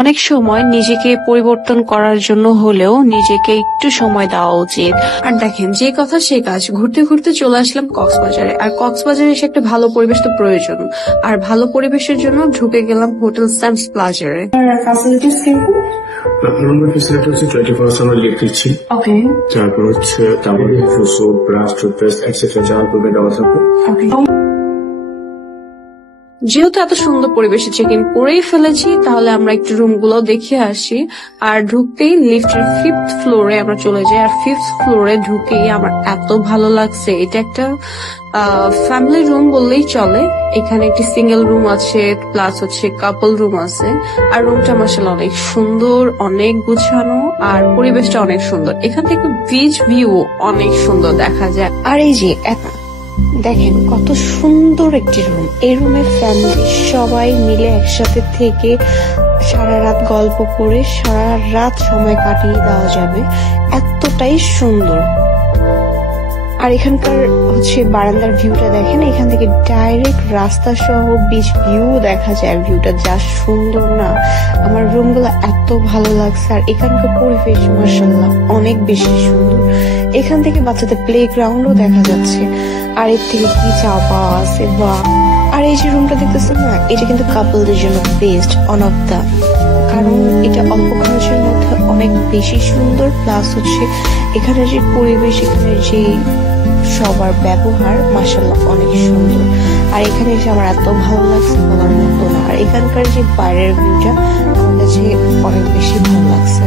অনেক সময় নিজেকে পরিবর্তন করার জন্য হলেও নিজেকে একটু সময় দেওয়া উচিত। আর দেখেন, যে কথা সে কাজ, ঘুরতে ঘুরতে চলে আসলাম কক্সবাজারে। আর কক্সবাজারে এসে একটা ভালো পরিবেশ তো প্রয়োজন, আর ভালো পরিবেশের জন্য ঢুকে গেলাম হোটেল স্যামস প্লাজারে। ফ্যাসিলিটিস কিন্তু রুমের ফেসিলিটি হচ্ছে 24 আওয়ার লিফট দিচ্ছি। ওকে। তারপর হচ্ছে towel, soap, brush, toothpaste etcetera যা করবে দেওয়া থাকবে। যেহেতু এত সুন্দর পরিবেশে চেক ইন করেই ফেলেছি, তাহলে আমরা একটু রুম গুলো দেখে আসি। আর ঢুকতেই লিফটের 5th ফ্লোরে আমরা চলে যাই। আর 5th ফ্লোরে ঢুকেই আমার এত ভালো লাগছে। এটা একটা ফ্যামিলি রুম বললেই চলে। এখানে একটি সিঙ্গেল রুম আছে, প্লাস হচ্ছে কাপল রুম আছে। আর রুমটা মাশাআল্লাহ অনেক সুন্দর, অনেক গুছানো, আর পরিবেশটা অনেক সুন্দর। এখান থেকে বিচ ভিউ অনেক সুন্দর দেখা যায়। আর এই যে দেখেন কত সুন্দর একটি রুম। এই রুমে ফ্যামিলি সবাই মিলে একসাথে থেকে সারা রাত গল্প করে সারা রাত সময় কাটিয়ে দেওয়া যাবে, এতটাই সুন্দর। আর এখানকার হচ্ছে বারান্দার ভিউটা দেখেন, এখান থেকে ডাইরেক্ট রাস্তা সহ বিচ ভিউ দেখা যায়। ভিউটা যা সুন্দর না, আমার রুমগুলো এত ভালো লাগছে। আর এখানকার পরিবেশ মাশাআল্লাহ অনেক বেশি সুন্দর। এখান থেকে বাচ্চাদের প্লে গ্রাউন্ডও দেখা যাচ্ছে। আর এর থেকে কি চাওয়া আছে বা। আর এই যে রুমটা দেখতেছেন না, এটা কিন্তু কাপলদের জন্য বেস্ট অন অফ দা, কারণ এটা অল্প খরচের মধ্যে অনেক বেশি সুন্দর। প্লাস হচ্ছে এখানে যে পরিবেশ, এখানে যে সবার ব্যবহার মাশাআল্লাহ অনেক সুন্দর। আর এখানে এসে আমার এত ভালো লাগছে বলার মতো না। আর এখানকার যে বাইরের ভিউটা আমার কাছে অনেক বেশি ভালো লাগছে।